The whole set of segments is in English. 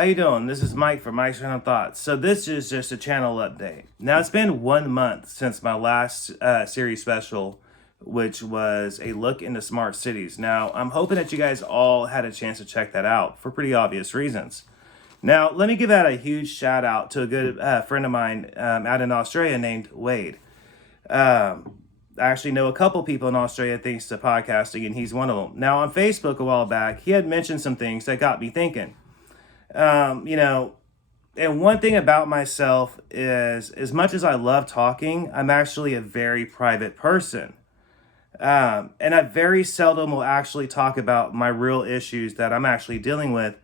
How you doing? This is Mike from Mike's Random Thoughts. So this is just a channel update. Now it's been 1 month since my last series special, which was a look into smart cities. Now I'm hoping that you guys all had a chance to check that out for pretty obvious reasons. Now let me give out a huge shout out to a good friend of mine out in Australia named Wade. I actually know a couple people in Australia thanks to podcasting, and he's one of them. Now on Facebook a while back, he had mentioned some things that got me thinking. And one thing about myself is, as much as I love talking, I'm actually a very private person. And I very seldom will actually talk about my real issues that I'm actually dealing with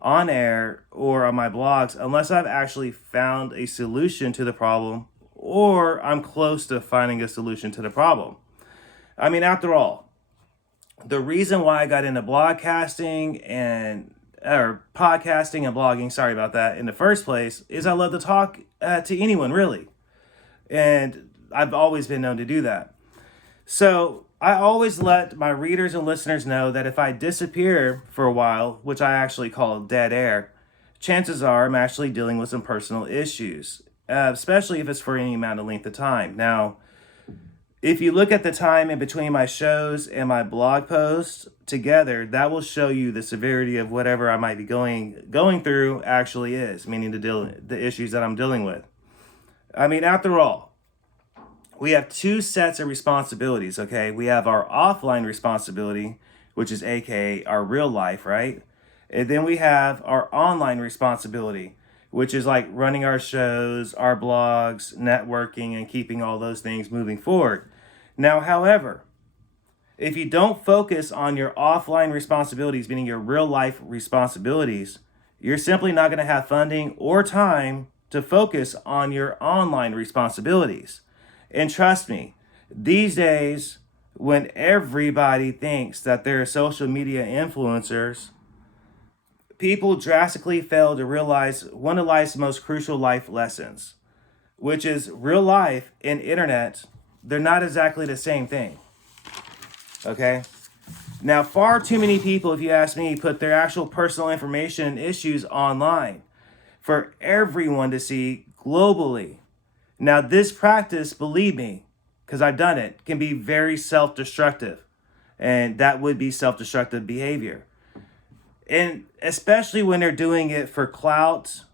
on air or on my blogs, unless I've actually found a solution to the problem or I'm close to finding a solution to the problem. I mean, after all, the reason why I got into podcasting and blogging, sorry about that, in the first place, is I love to talk to anyone, really. And I've always been known to do that. So I always let my readers and listeners know that if I disappear for a while, which I actually call dead air, chances are I'm actually dealing with some personal issues, especially if it's for any amount of length of time. Now, if you look at the time in between my shows and my blog posts together, that will show you the severity of whatever I might be going through actually is, meaning the issues that I'm dealing with. I mean, after all, we have two sets of responsibilities, okay? We have our offline responsibility, which is AKA our real life, right? And then we have our online responsibility, which is like running our shows, our blogs, networking, and keeping all those things moving forward. Now, however, if you don't focus on your offline responsibilities, meaning your real life responsibilities, you're simply not going to have funding or time to focus on your online responsibilities. And trust me, these days, when everybody thinks that they're social media influencers, people drastically fail to realize one of life's most crucial life lessons, which is real life and internet. They're not exactly the same thing. Okay? Now, far too many people, if you ask me, put their actual personal information and issues online for everyone to see globally. Now, this practice, believe me, because I've done it, can be very self-destructive. And that would be self-destructive behavior. And especially when they're doing it for clout,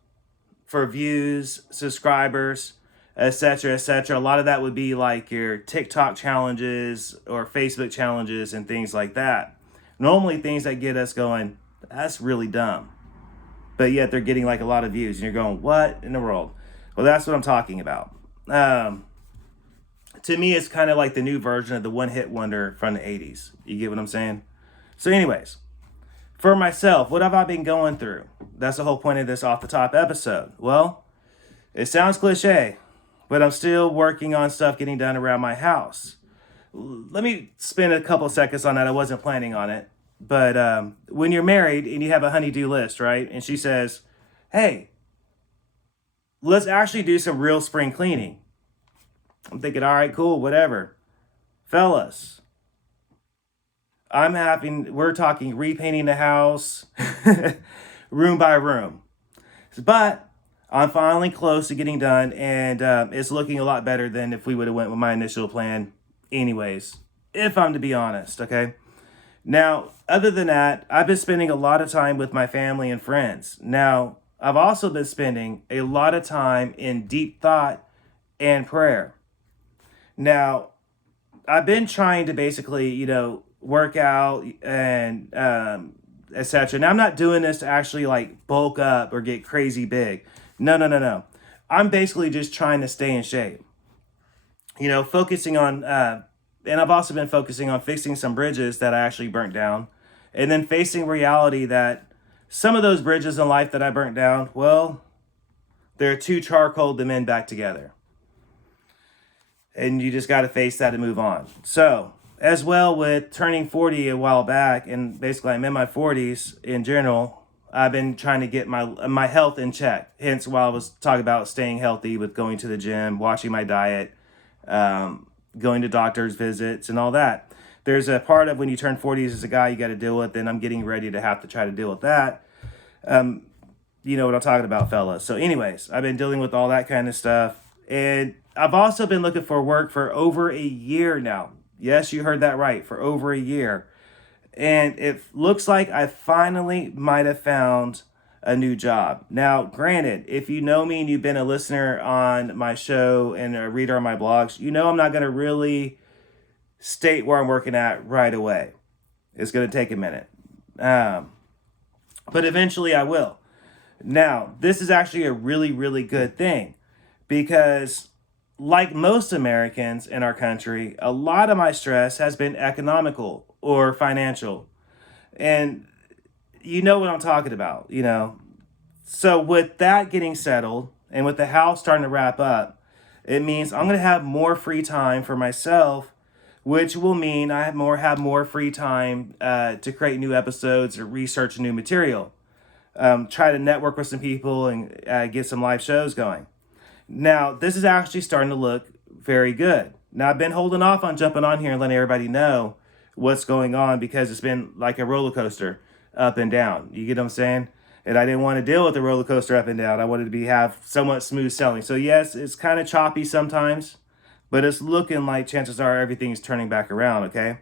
for views, subscribers, etc., etc. A lot of that would be like your TikTok challenges or Facebook challenges and things like that. Normally things that get us going, that's really dumb. But yet they're getting like a lot of views and you're going, what in the world? Well, that's what I'm talking about. To me, it's kind of like the new version of the one-hit wonder from the 80s. You get what I'm saying? So anyways, for myself, what have I been going through? That's the whole point of this off the top episode. Well, it sounds cliche, but I'm still working on stuff getting done around my house. Let me spend a couple seconds on that. I wasn't planning on it. But when you're married and you have a honey-do list, right? And she says, hey, let's actually do some real spring cleaning. I'm thinking, all right, cool, whatever. Fellas, we're talking repainting the house, room by room. But I'm finally close to getting done, and it's looking a lot better than if we would have went with my initial plan anyways, if I'm to be honest, okay? Now, other than that, I've been spending a lot of time with my family and friends. Now, I've also been spending a lot of time in deep thought and prayer. Now, I've been trying to basically, work out and etc. Now, I'm not doing this to actually like bulk up or get crazy big. No. I'm basically just trying to stay in shape. Focusing on, and I've also been focusing on fixing some bridges that I actually burnt down. And then facing reality that some of those bridges in life that I burnt down, well, they're too charcoal to mend back together. And you just got to face that and move on. So, as well with turning 40 a while back, and basically I'm in my 40s in general, I've been trying to get my health in check. Hence why I was talking about staying healthy with going to the gym, watching my diet, going to doctor's visits and all that. There's a part of when you turn 40s as a guy you got to deal with, and I'm getting ready to have to try to deal with that. you know what I'm talking about, fellas. So anyways, I've been dealing with all that kind of stuff. And I've also been looking for work for over a year now. Yes, you heard that right, for over a year. And it looks like I finally might have found a new job. Now, granted, if you know me and you've been a listener on my show and a reader on my blogs, you know I'm not going to really state where I'm working at right away. It's going to take a minute. But eventually I will. Now, this is actually a really, really good thing because, like most Americans in our country, a lot of my stress has been economical or financial. And you know what I'm talking about, you know. So, with that getting settled and with the house starting to wrap up, it means I'm going to have more free time for myself, which will mean I have more free time to create new episodes or research new material. Try to network with some people and get some live shows going. Now, this is actually starting to look very good. Now, I've been holding off on jumping on here and letting everybody know what's going on because it's been like a roller coaster up and down. You get what I'm saying? And I didn't want to deal with the roller coaster up and down. I wanted to have somewhat smooth sailing. So yes, it's kind of choppy sometimes, but it's looking like chances are everything's turning back around, okay?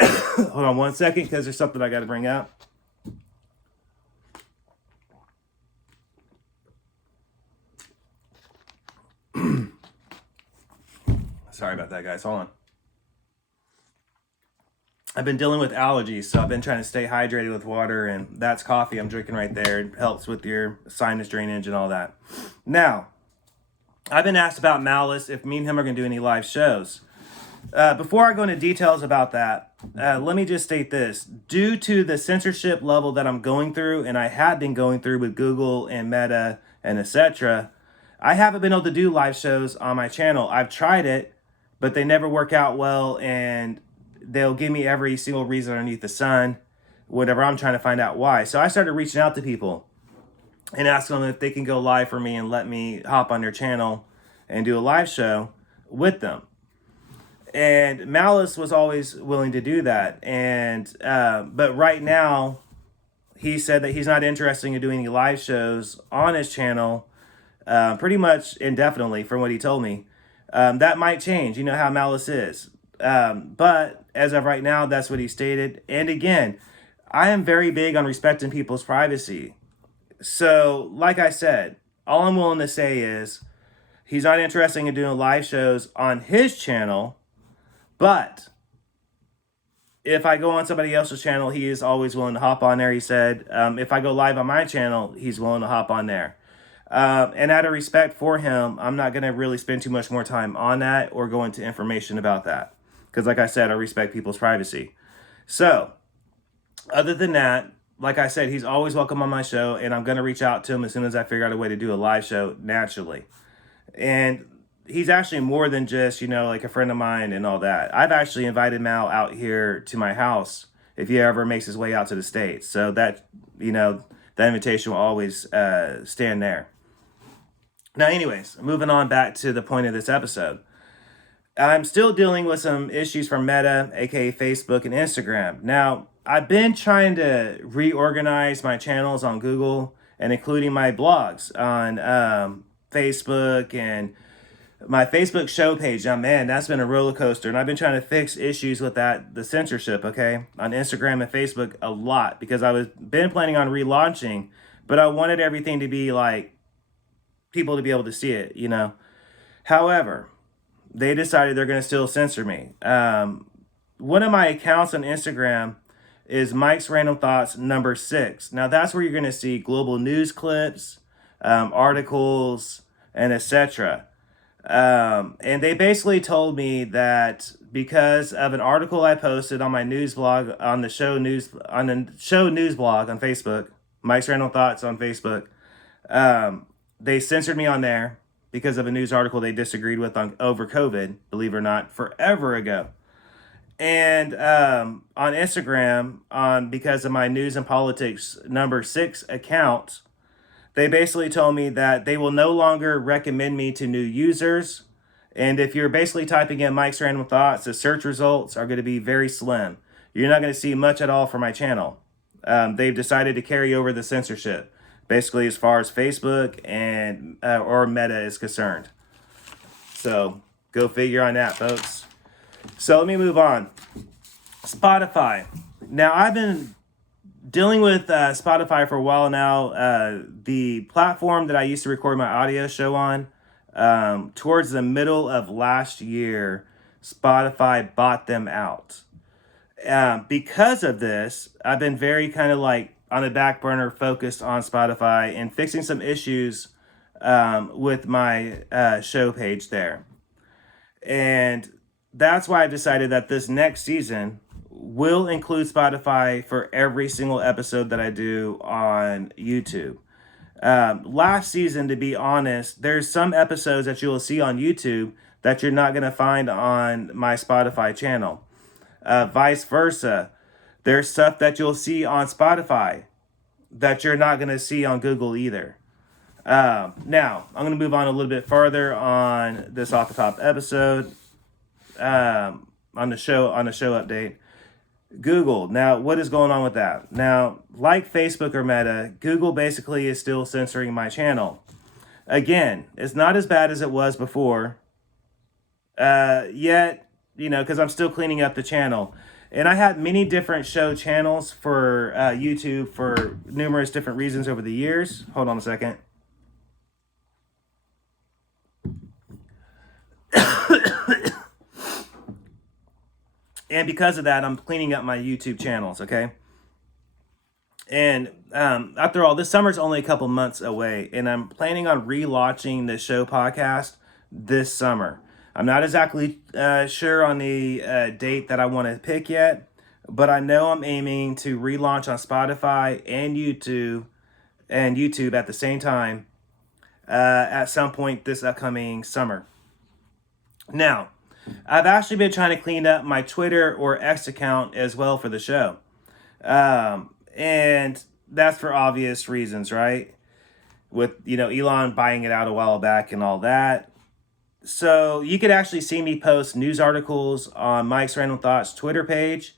Hold on one second because there's something I got to bring up. Sorry about that, guys. Hold on. I've been dealing with allergies, so I've been trying to stay hydrated with water, and that's coffee I'm drinking right there. It helps with your sinus drainage and all that. Now, I've been asked about Malice, if me and him are going to do any live shows. Before I go into details about that, let me just state this. Due to the censorship level that I'm going through, and I have been going through with Google and Meta and etc., I haven't been able to do live shows on my channel. I've tried it, but they never work out well, and they'll give me every single reason underneath the sun whenever I'm trying to find out why. So I started reaching out to people and asking them if they can go live for me and let me hop on their channel and do a live show with them. And Malice was always willing to do that. And but right now, he said that he's not interested in doing any live shows on his channel pretty much indefinitely from what he told me. That might change. You know how Malice is. But as of right now, that's what he stated. And again, I am very big on respecting people's privacy. So, like I said, all I'm willing to say is he's not interested in doing live shows on his channel. But if I go on somebody else's channel, he is always willing to hop on there. He said, if I go live on my channel, he's willing to hop on there. And out of respect for him, I'm not going to really spend too much more time on that or go into information about that. Because like I said, I respect people's privacy. So, other than that, like I said, he's always welcome on my show. And I'm going to reach out to him as soon as I figure out a way to do a live show naturally. And he's actually more than just, you know, like a friend of mine and all that. I've actually invited Mal out here to my house if he ever makes his way out to the States. So that, you know, that invitation will always stand there. Now, anyways, moving on back to the point of this episode. I'm still dealing with some issues from Meta, aka Facebook and Instagram. Now, I've been trying to reorganize my channels on Google and including my blogs on Facebook and my Facebook show page. Now, man, that's been a roller coaster. And I've been trying to fix issues with that, the censorship, okay, on Instagram and Facebook a lot because I was been planning on relaunching, but I wanted everything to be like people to be able to see it, you know. However, they decided they're going to still censor me. One of my accounts on Instagram is Mike's Random Thoughts number 6. Now, that's where you're going to see global news clips, articles, and etc. And they basically told me that because of an article I posted on my news blog on the show news blog on Facebook, Mike's Random Thoughts on Facebook, they censored me on there because of a news article they disagreed with over COVID, believe it or not, forever ago. And on Instagram, because of my news and politics number 6 account, they basically told me that they will no longer recommend me to new users. And if you're basically typing in Mike's Random Thoughts, the search results are going to be very slim. You're not going to see much at all for my channel. They've decided to carry over the censorship. basically as far as Facebook and or Meta is concerned. So go figure on that, folks. So let me move on. Spotify. Now I've been dealing with Spotify for a while now. The platform that I used to record my audio show on, towards the middle of last year, Spotify bought them out. Because of this, I've been very kind of like on the back burner focused on Spotify and fixing some issues with my show page there. And that's why I've decided that this next season will include Spotify for every single episode that I do on YouTube. Last season, to be honest, there's some episodes that you'll see on YouTube that you're not going to find on my Spotify channel. Vice versa. There's stuff that you'll see on Spotify that you're not going to see on Google either. Now, I'm going to move on a little bit further on this off the top episode on the show update. Google. Now, what is going on with that? Now, like Facebook or Meta, Google basically is still censoring my channel. Again, it's not as bad as it was before. Yet, because I'm still cleaning up the channel. And I had many different show channels for YouTube for numerous different reasons over the years. Hold on a second. And because of that, I'm cleaning up my YouTube channels, okay? And after all, this summer's only a couple months away, and I'm planning on relaunching the show podcast this summer. I'm not exactly sure on the date that I want to pick yet, but I know I'm aiming to relaunch on Spotify and YouTube at the same time at some point this upcoming summer. Now, I've actually been trying to clean up my Twitter or X account as well for the show. And that's for obvious reasons, right? With, Elon buying it out a while back and all that. So you could actually see me post news articles on Mike's Random Thoughts Twitter page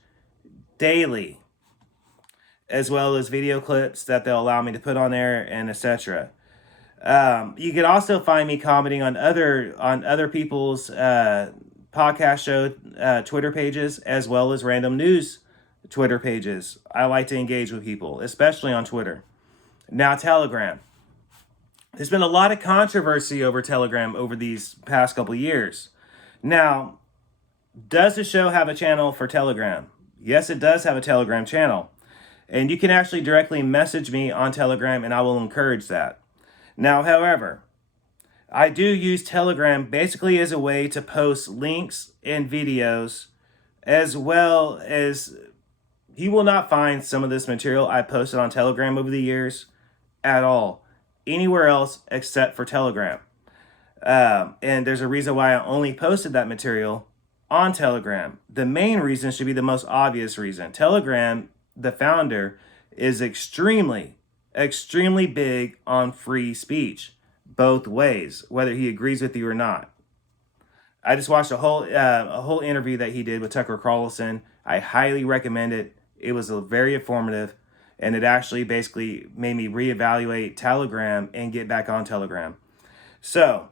daily, as well as video clips that they'll allow me to put on there and etc. You could also find me commenting on other people's podcast show Twitter pages, as well as random news Twitter pages. I like to engage with people, especially on Twitter. Now, Telegram. There's been a lot of controversy over Telegram over these past couple years. Now, does the show have a channel for Telegram? Yes, it does have a Telegram channel. And you can actually directly message me on Telegram, and I will encourage that. Now, however, I do use Telegram basically as a way to post links and videos, as well as you will not find some of this material I posted on Telegram over the years at all, anywhere else except for Telegram. And there's a reason why I only posted that material on Telegram. The main reason should be the most obvious reason. Telegram, the founder, is extremely big on free speech, both ways, whether he agrees with you or not. I just watched a whole interview that he did with Tucker Carlson. I highly recommend it. It was very informative, and it actually basically made me reevaluate Telegram and get back on Telegram. So,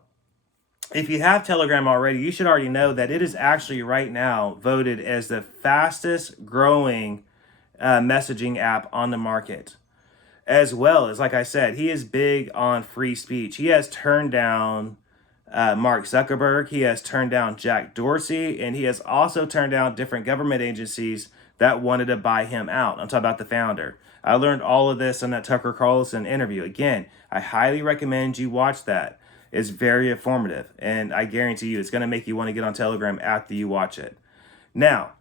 if you have Telegram already, you should already know that it is actually right now voted as the fastest growing messaging app on the market. As well as, like I said, he is big on free speech. He has turned down Mark Zuckerberg. He has turned down Jack Dorsey. And he has also turned down different government agencies that wanted to buy him out. I'm talking about the founder. I learned all of this in that Tucker Carlson interview. Again, I highly recommend you watch that. It's very informative. And I guarantee you it's going to make you want to get on Telegram after you watch it. Now,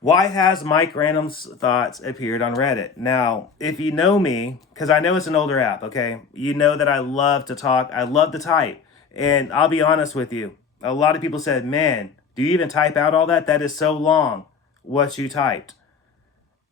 why has Mike Random's Thoughts appeared on Reddit? Now, if you know me, because I know it's an older app, okay? You know that I love to talk. I love to type. And I'll be honest with you. A lot of people said, man, do you even type out all that? That is so long, what you typed.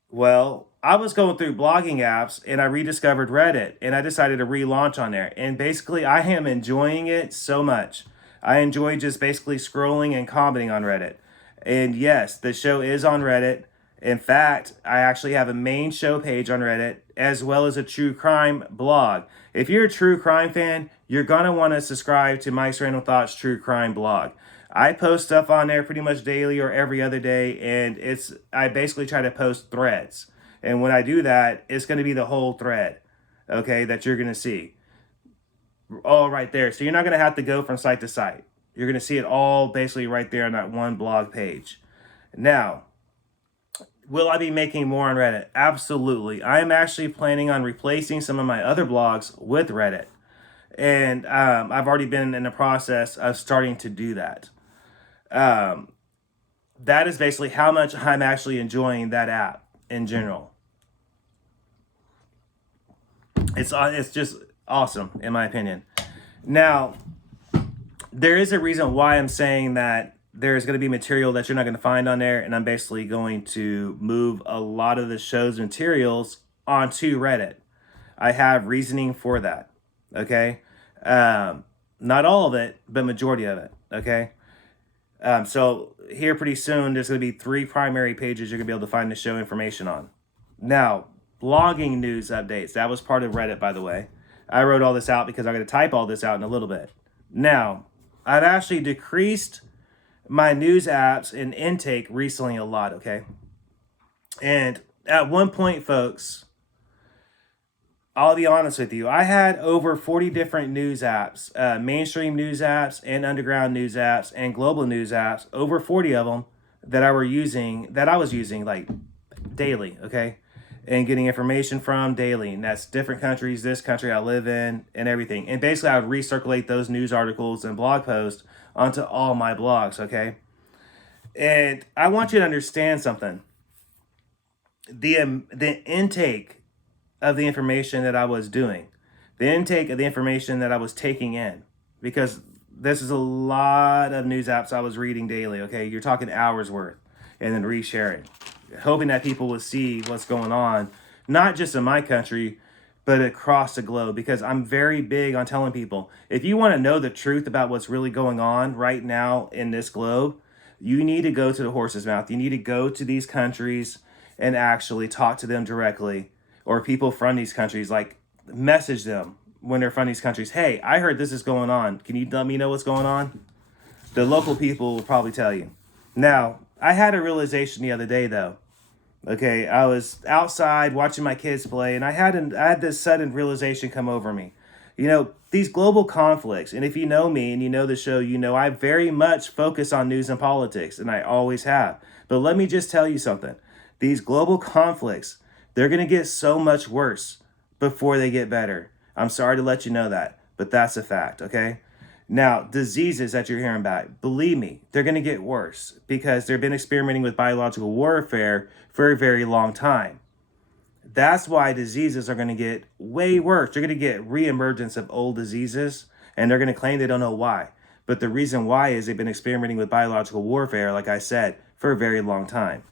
Well, I was going through blogging apps and I rediscovered Reddit and I decided to relaunch on there. And basically, I am enjoying it so much. I enjoy just basically scrolling and commenting on Reddit. And yes, the show is on Reddit. In fact, I actually have a main show page on Reddit as well as a true crime blog. If you're a true crime fan, you're going to want to subscribe to Mike's Random Thoughts True Crime blog. I post stuff on there pretty much daily or every other day, and I basically try to post threads. And when I do that, it's going to be the whole thread, okay, that you're going to see all right there. So you're not going to have to go from site to site. You're going to see it all basically right there on that one blog page. Now, will I be making more on Reddit? Absolutely. I am actually planning on replacing some of my other blogs with Reddit. And I've already been in the process of starting to do that. That is basically how much I'm actually enjoying that app in general. It's just awesome, in my opinion. Now, there is a reason why I'm saying that there's going to be material that you're not going to find on there, and I'm basically going to move a lot of the show's materials onto Reddit. I have reasoning for that, okay? Not all of it, but majority of it, okay? So here pretty soon, there's going to be 3 primary pages you're going to be able to find the show information on. Now, blogging news updates. That was part of Reddit, by the way. I wrote all this out because I'm going to type all this out in a little bit. Now, I've actually decreased my news apps and intake recently a lot, okay? And at one point, folks, I'll be honest with you, I had over 40 different news apps, mainstream news apps and underground news apps and global news apps, over 40 of them that I was using like daily, okay? And getting information from daily. And that's different countries, this country I live in, and everything. And basically, I would recirculate those news articles and blog posts onto all my blogs, okay? And I want you to understand something. The intake of the information that I was doing, the intake of the information that I was taking in, because this is a lot of news apps I was reading daily, okay? You're talking hours worth, and then resharing, hoping that people will see what's going on, not just in my country, but across the globe, because I'm very big on telling people, if you want to know the truth about what's really going on right now in this globe, you need to go to the horse's mouth. You need to go to these countries and actually talk to them directly, or people from these countries, like message them when they're from these countries. Hey, I heard this is going on. Can you let me know what's going on? The local people will probably tell you. Now, I had a realization the other day, though. Okay, I was outside watching my kids play, and I had this sudden realization come over me. You know, these global conflicts, and if you know me and you know the show, you know I very much focus on news and politics, and I always have. But let me just tell you something. These global conflicts, they're going to get so much worse before they get better. I'm sorry to let you know that, but that's a fact, okay? Now, diseases that you're hearing about, believe me, they're going to get worse because they've been experimenting with biological warfare for a very long time. That's why diseases are going to get way worse. They're going to get reemergence of old diseases, and they're going to claim they don't know why. But the reason why is they've been experimenting with biological warfare, like I said, for a very long time.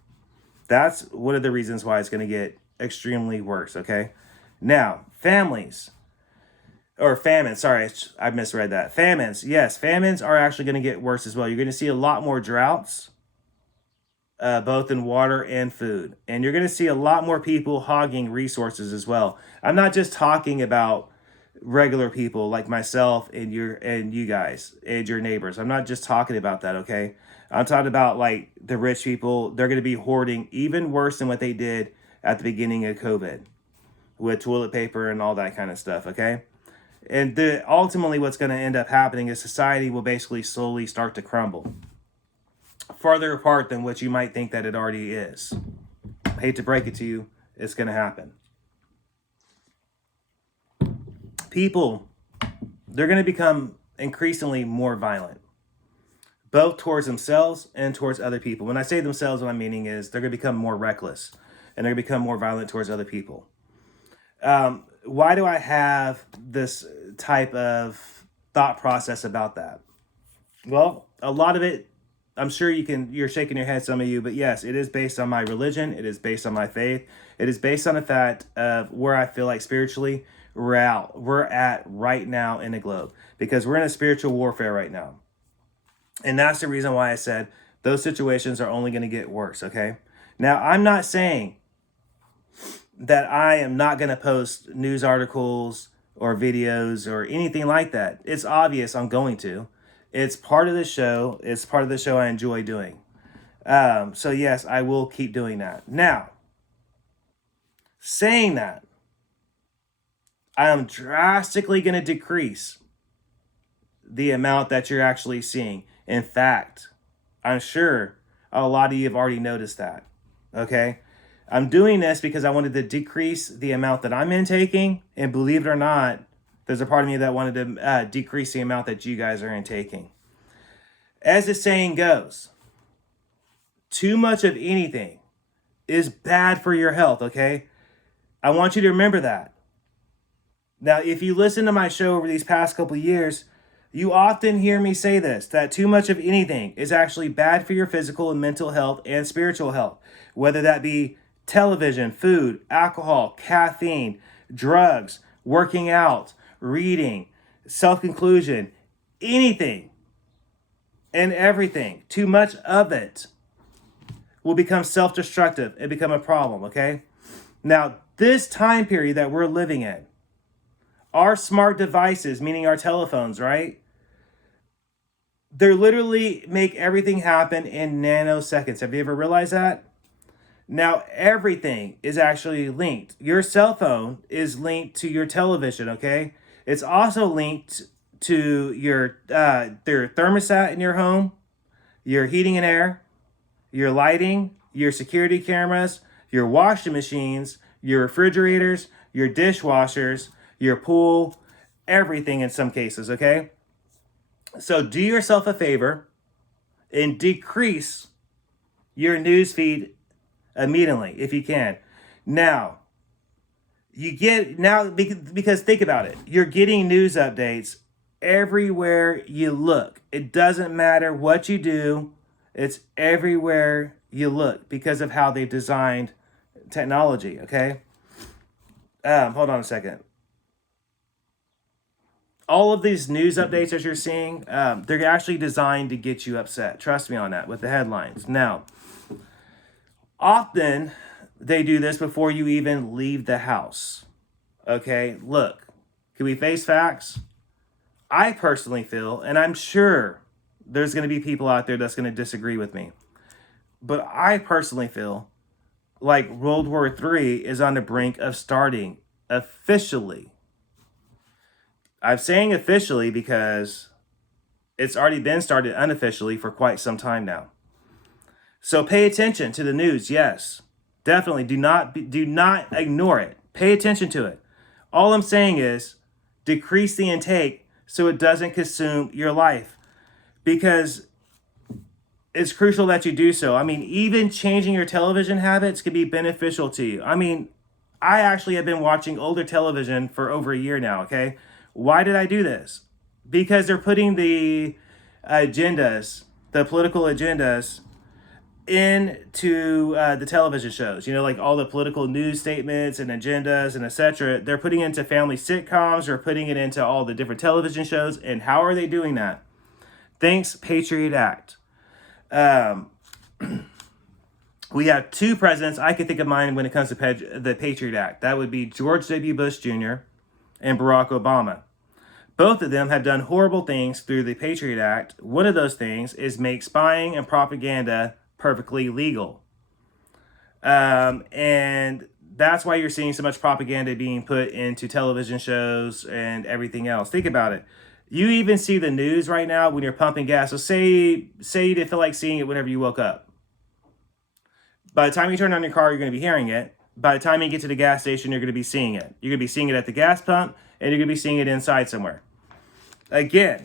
That's one of the reasons why it's going to get extremely worse, okay? Now, famines, sorry, I misread that. Famines, yes, famines are actually going to get worse as well. You're going to see a lot more droughts, both in water and food. And you're going to see a lot more people hogging resources as well. I'm not just talking about regular people like myself and you guys and your neighbors. I'm not just talking about that, okay? I'm talking about like the rich people. They're going to be hoarding even worse than what they did at the beginning of COVID with toilet paper and all that kind of stuff, okay? And ultimately what's going to end up happening is society will basically slowly start to crumble farther apart than what you might think that it already is. I hate to break it to you, it's going to happen. People, they're going to become increasingly more violent, both towards themselves and towards other people. When I say themselves, what I'm meaning is they're going to become more reckless and they're going to become more violent towards other people. Why do I have this type of thought process about that? Well, a lot of it, I'm sure you're shaking your head, some of you, but yes, it is based on my religion. It is based on my faith. It is based on the fact of where I feel like spiritually we're at right now in the globe, because we're in a spiritual warfare right now. And that's the reason why I said those situations are only going to get worse, okay? Now, I'm not saying that I am not going to post news articles or videos or anything like that. It's obvious I'm going to. It's part of the show. It's part of the show I enjoy doing. So yes, I will keep doing that. Now, saying that, I am drastically going to decrease the amount that you're actually seeing. In fact, I'm sure a lot of you have already noticed that. Okay? I'm doing this because I wanted to decrease the amount that I'm intaking, and believe it or not, there's a part of me that wanted to decrease the amount that you guys are intaking. As the saying goes, too much of anything is bad for your health, okay? I want you to remember that. Now, if you listen to my show over these past couple of years, you often hear me say this, that too much of anything is actually bad for your physical and mental health and spiritual health, whether that be television, food, alcohol, caffeine, drugs, working out, reading, self-conclusion, anything and everything. Too much of it will become self-destructive and become a problem, okay? Now, this time period that we're living in, our smart devices, meaning our telephones, right? They literally make everything happen in nanoseconds. Have you ever realized that? Now, everything is actually linked. Your cell phone is linked to your television, okay? It's also linked to your thermostat in your home, your heating and air, your lighting, your security cameras, your washing machines, your refrigerators, your dishwashers, your pool, everything in some cases, okay? So do yourself a favor and decrease your news feed immediately if you can. Now, because think about it. You're getting news updates everywhere you look. It doesn't matter what you do. It's everywhere you look because of how they've designed technology, okay? Hold on a second. All of these news updates that you're seeing, they're actually designed to get you upset. Trust me on that with the headlines. Now, often they do this before you even leave the house. Okay, look, can we face facts? I personally feel, and I'm sure there's going to be people out there that's going to disagree with me, but I personally feel like World War III is on the brink of starting officially. I'm saying officially because it's already been started unofficially for quite some time now. So pay attention to the news. Yes, definitely do not ignore it. Pay attention to it. All I'm saying is decrease the intake so it doesn't consume your life, because it's crucial that you do so. I mean, even changing your television habits can be beneficial to you. I mean, I actually have been watching older television for over a year now, okay? Why did I do this? Because they're putting the agendas, the political agendas, into the television shows. You know, like all the political news statements and agendas and etc. They're putting it into family sitcoms or putting it into all the different television shows. And how are they doing that? Thanks, Patriot Act. We have two presidents I can think of mine when it comes to the Patriot Act. That would be George W. Bush Jr. and Barack Obama. Both of them have done horrible things through the Patriot Act. One of those things is make spying and propaganda perfectly legal. And that's why you're seeing so much propaganda being put into television shows and everything else. Think about it. You even see the news right now when you're pumping gas. So say you didn't feel like seeing it whenever you woke up. By the time you turn on your car, you're going to be hearing it. By the time you get to the gas station, you're going to be seeing it. You're going to be seeing it at the gas pump, and you're going to be seeing it inside somewhere. Again,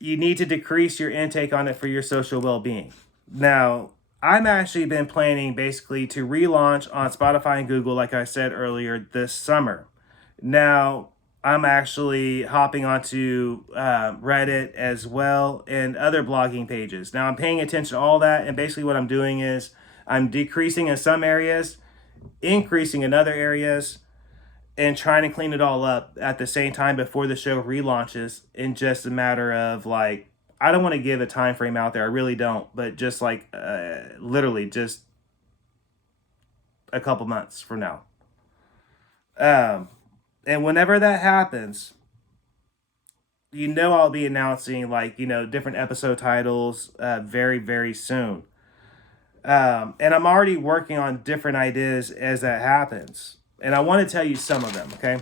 you need to decrease your intake on it for your social well-being. Now, I've actually been planning basically to relaunch on Spotify and Google, like I said earlier, this summer. Now, I'm actually hopping onto Reddit as well and other blogging pages. Now, I'm paying attention to all that, and basically what I'm doing is I'm decreasing in some areas, increasing in other areas, and trying to clean it all up at the same time before the show relaunches in just a matter of like I don't want to give a time frame out there. I really don't. But just like literally just a couple months from now. And whenever that happens, I'll be announcing like, different episode titles very, very soon. And I'm already working on different ideas as that happens. And I want to tell you some of them, okay?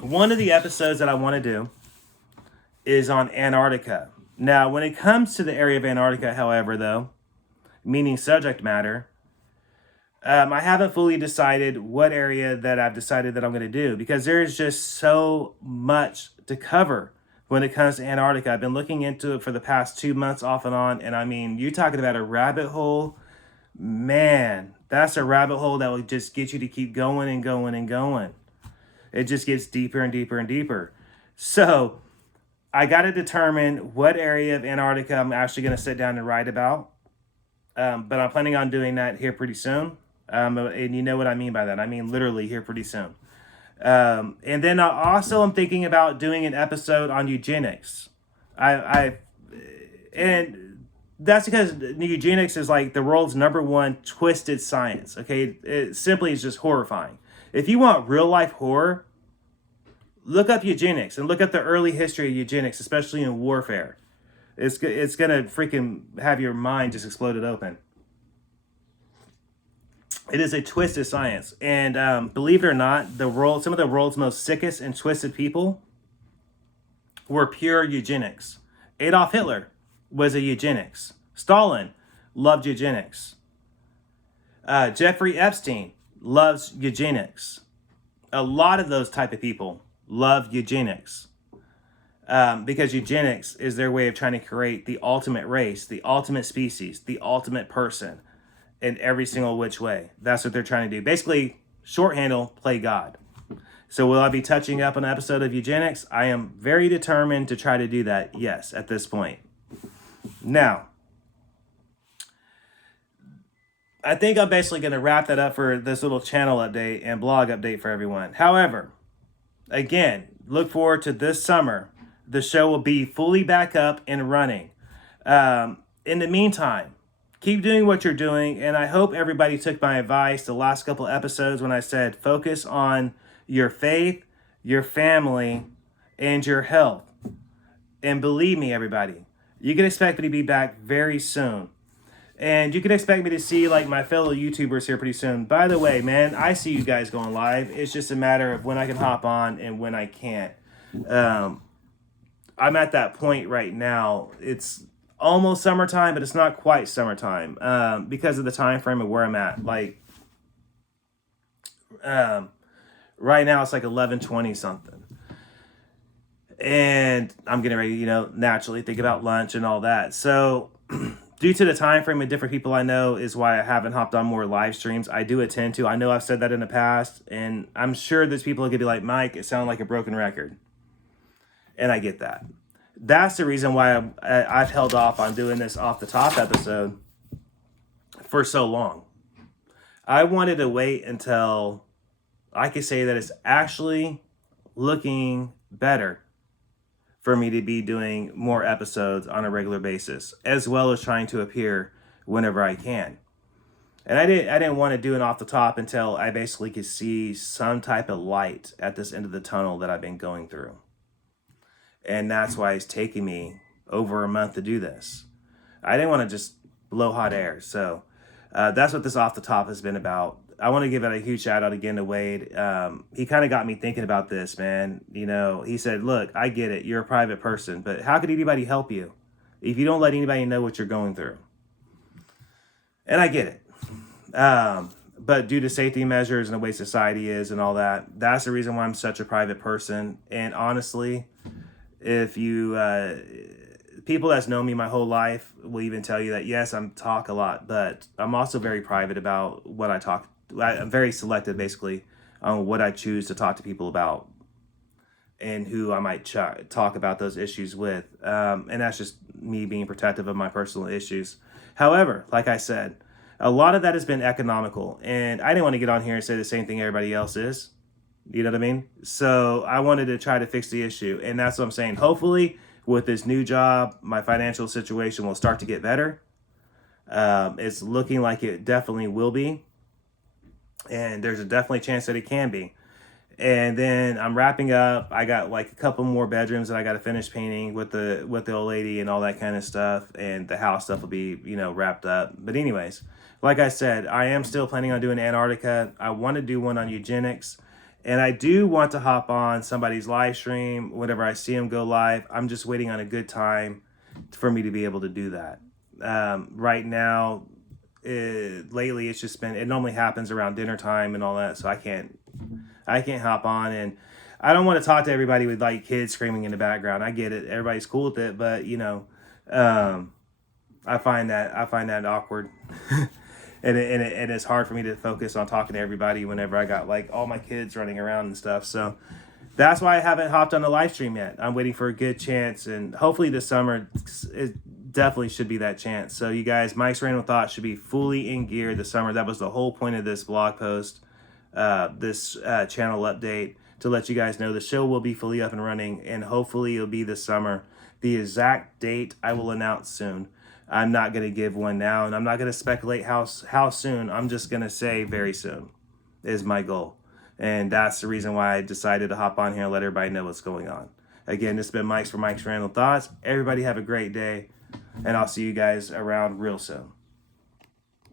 One of the episodes that I want to do is on Antarctica. Now, when it comes to the area of Antarctica, however, though, meaning subject matter, I haven't fully decided what area that I've decided that I'm going to do, because there is just so much to cover when it comes to Antarctica. I've been looking into it for the past 2 months off and on. And I mean, you're talking about a rabbit hole. Man, that's a rabbit hole that will just get you to keep going and going and going. It just gets deeper and deeper and deeper. So I got to determine what area of Antarctica I'm actually going to sit down and write about. But I'm planning on doing that here pretty soon. And you know what I mean by that. I mean literally here pretty soon. And then I also am thinking about doing an episode on eugenics. And that's because eugenics is like the world's #1 twisted science. Okay, it simply is just horrifying. If you want real life horror, look up eugenics and look up the early history of eugenics, especially in warfare. It's gonna freaking have your mind just exploded open. It is a twisted science, and believe it or not, some of the world's most sickest and twisted people were pure eugenics. Adolf Hitler was a eugenics. Stalin loved eugenics. Jeffrey Epstein loves eugenics. A lot of those type of people love eugenics because eugenics is their way of trying to create the ultimate race, the ultimate species, the ultimate person in every single which way. That's what they're trying to do. Basically, shorthandle, play God. So will I be touching up on an episode of eugenics? I am very determined to try to do that, yes, at this point. Now, I think I'm basically going to wrap that up for this little channel update and blog update for everyone. However, again, look forward to this summer. The show will be fully back up and running. In the meantime, keep doing what you're doing, and I hope everybody took my advice the last couple episodes when I said focus on your faith, your family, and your health. And believe me, everybody, you can expect me to be back very soon. And you can expect me to see like my fellow YouTubers here pretty soon. By the way, man, I see you guys going live. It's just a matter of when I can hop on and when I can't. I'm at that point right now. It's almost summertime, but it's not quite summertime because of the time frame of where I'm at. Like right now it's like 11:20 something, and I'm getting ready to naturally think about lunch and all that. So due to the time frame of different people I know is why I haven't hopped on more live streams. I do attend to. I know I've said that in the past, and I'm sure there's people who could be like, Mike, it sounded like a broken record, and I get that. That's the reason why I've held off on doing this off the top episode for so long. I wanted to wait until I could say that it's actually looking better for me to be doing more episodes on a regular basis, as well as trying to appear whenever I can. And I didn't want to do it off the top until I basically could see some type of light at this end of the tunnel that I've been going through. And that's why it's taking me over a month to do this. I didn't want to just blow hot air. So that's what this off the top has been about. I want to give it a huge shout out again to Wade. He kind of got me thinking about this, man. He said, look, I get it. You're a private person, but how could anybody help you if you don't let anybody know what you're going through? And I get it. But due to safety measures and the way society is and all that, that's the reason why I'm such a private person. And honestly, if you people that's known me my whole life will even tell you that yes, I'm talk a lot, but I'm also very private about what I talk. I'm very selective basically on what I choose to talk to people about and who I might talk about those issues with. And that's just me being protective of my personal issues. However, like I said, a lot of that has been economical, and I didn't want to get on here and say the same thing everybody else is. You know what I mean? So I wanted to try to fix the issue, and that's what I'm saying. Hopefully, with this new job, my financial situation will start to get better. It's looking like it definitely will be. And there's a definitely chance that it can be. And then I'm wrapping up. I got like a couple more bedrooms that I got to finish painting with the old lady and all that kind of stuff. And the house stuff will be, wrapped up. But anyways, like I said, I am still planning on doing Antarctica. I want to do one on eugenics. And I do want to hop on somebody's live stream whenever I see them go live. I'm just waiting on a good time for me to be able to do that. Right now, lately it's just been, it normally happens around dinner time and all that. So I can't hop on, and I don't want to talk to everybody with like kids screaming in the background. I get it. Everybody's cool with it, but I find that awkward. and it's hard for me to focus on talking to everybody whenever I got like all my kids running around and stuff. So that's why I haven't hopped on the live stream yet. I'm waiting for a good chance, and hopefully this summer it definitely should be that chance. So you guys, Mike's Random Thoughts should be fully in gear this summer. That was the whole point of this blog post. This channel update, to let you guys know the show will be fully up and running, and hopefully it'll be this summer. The exact date I will announce soon. I'm not going to give one now, and I'm not going to speculate how soon. I'm just going to say very soon is my goal. And that's the reason why I decided to hop on here and let everybody know what's going on. Again, this has been Mike's Random Thoughts. Everybody have a great day, and I'll see you guys around real soon.